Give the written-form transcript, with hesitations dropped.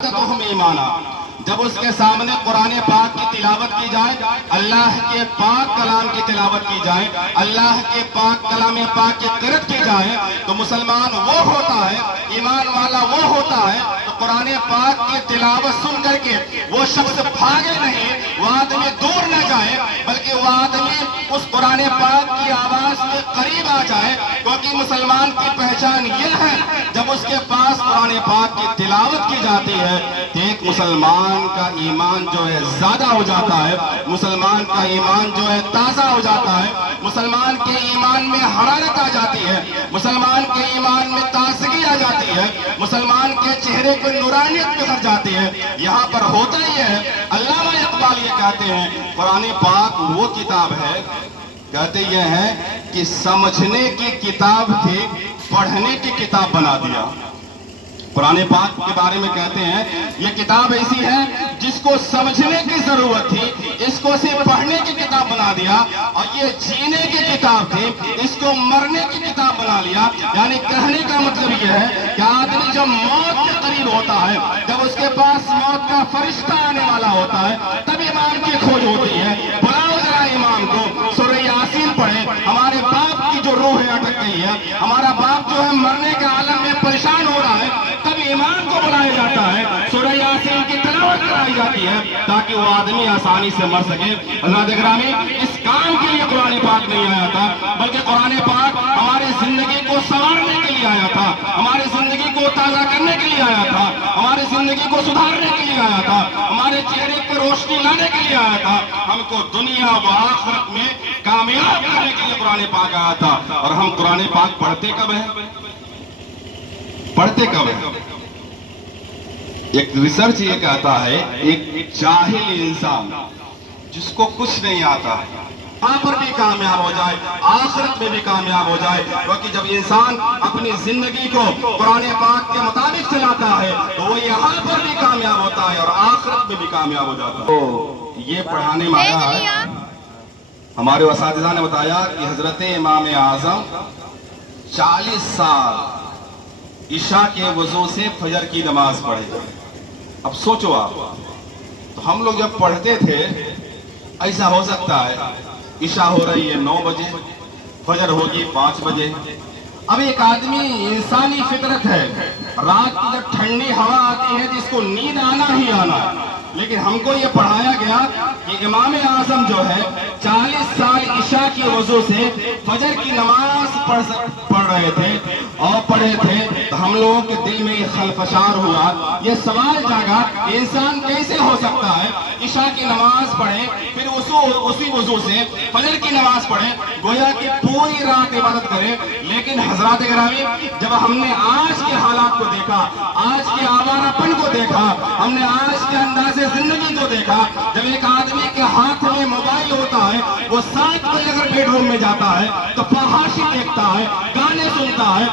ہم ایمانا جب اس کے سامنے قرآن پاک کی تلاوت کی جائے، اللہ کے پاک کلام کی تلاوت کی جائے، اللہ کے پاک کلام پاک کی قرأت کی جائے، تو مسلمان وہ ہوتا ہے، ایمان والا وہ ہوتا ہے تو قرآن پاک کی تلاوت سن کر کے وہ شخص بھاگے نہیں، وہ آدمی دور نہ جائے، بلکہ وہ آدمی اس قرآن پاک کی آواز کے قریب آ جائے، کیونکہ مسلمان کی پہچان یہ ہے جب اس کے پاس قرآن پاک کی تلاوت کی جاتی ہے تو ایک مسلمان کا ایمان جو ہے زیادہ ہو جاتا ہے، مسلمان کا ایمان جو ہے تازہ ہو جاتا ہے، مسلمان کے ایمان میں حرارت آ جاتی ہے، مسلمان کے ایمان میں تازگی آ جاتی ہے، مسلمان کے چہرے پر نورانیت بکھر جاتی ہے۔ یہاں پر ہوتا ہی ہے، علامہ اقبال یہ کہتے ہیں قرآن پاک وہ کتاب ہے، کہتے یہ ہے کہ سمجھنے کی کتاب تھی، پڑھنے کی کتاب بنا دیا۔ قرآن پاک کے بارے میں کہتے ہیں یہ کتاب ایسی ہے جس کو سمجھنے کی ضرورت تھی، اس کو صرف پڑھنے کی کتاب بنا دیا، اور یہ جینے کی کتاب تھی، اس کو مرنے کی کتاب بنا لیا۔ یعنی کہنے کا مطلب یہ ہے کہ آدمی جب موت کے قریب ہوتا ہے، جب اس کے پاس موت کا فرشتہ آنے والا ہوتا ہے، تب ایمان کی کھوج ہوتی ہے۔ بلاؤ ذرا ایمان کو، سورہ یاسین پڑھیں۔ ہمارے باپ کی جو روح ہے اٹک گئی ہے، ہمارا باپ جو ہے مرنے کے عالم میں پریشان ہو رہا ہے، تب ایمان کو بلایا جاتا ہے، سورہ یاسین کی تلاوت کرائی جاتی ہے تاکہ وہ آدمی آسانی سے مر سکے۔ حضرات گرامی، اس کام کے لیے قرآن پاک نہیں آیا تھا، بلکہ قرآن پاک ہماری زندگی کو سنوارنے کے لیے آیا تھا، ہماری زندگی کو تازہ کرنے کے لیے آیا تھا، ہماری زندگی کو سدھارنے کے لیے آیا تھا، ہمارے چہرے پر روشنی لانے کے لیے آیا تھا، ہم کو دنیا و آخرت میں کامیاب کرنے کے لیے قرآن پاک آیا تھا۔ اور ہم قرآن پاک پڑھتے کب ہیں؟ پڑھتے کب ہیں؟ ایک ریسرچ یہ کہتا ہے ایک جاہل انسان جس کو کچھ نہیں آتا ہے، یہاں پر بھی کامیاب ہو جائے، آخرت میں بھی کامیاب ہو جائے، کیونکہ جب انسان اپنی زندگی کو قرآن پاک کے مطابق چلاتا ہے تو وہ یہاں پر بھی کامیاب ہوتا ہے اور آخرت میں بھی کامیاب ہو جاتا ہے۔ تو یہ پڑھانے میں آیا ہے، ہمارے اساتذہ نے بتایا کہ حضرت امام اعظم 40 سال عشاء کے وضو سے فجر کی نماز پڑھے۔ اب سوچو آپ، تو ہم لوگ جب پڑھتے تھے ایسا ہو سکتا ہے عشاء ہو رہی ہے 9 بجے، فجر ہوگی 5 بجے۔ اب ایک آدمی، انسانی فطرت ہے، رات کی جب ٹھنڈی ہوا آتی ہے جس کو نیند آنا ہی آنا ہے، لیکن ہم کو یہ پڑھایا گیا کہ امام اعظم جو ہے 40 سال عشاء کی وضو سے فجر کی نماز پڑھ رہے تھے اور پڑھے تھے، تو ہم لوگوں کے دل میں یہ خلفشار ہوا، یہ سوال جاگا انسان کیسے ہو سکتا ہے عشاء کی نماز پڑھے پھر اسی وضو سے فجر کی نماز پڑھے، گویا کہ پوری رات عبادت کرے۔ لیکن حضرات گرامی، جب ہم نے آج کے حالات کو دیکھا، آج کے آوارہ پن کو دیکھا، ہم نے آج کے انداز زندگی کو دیکھا، جب ایک آدمی کے ہاتھ میں موبائل ہوتا ہے، وہ 7 بجے اگر بیڈ روم میں جاتا ہے تو فحاشی دیکھتا ہے، گانے سنتا ہے،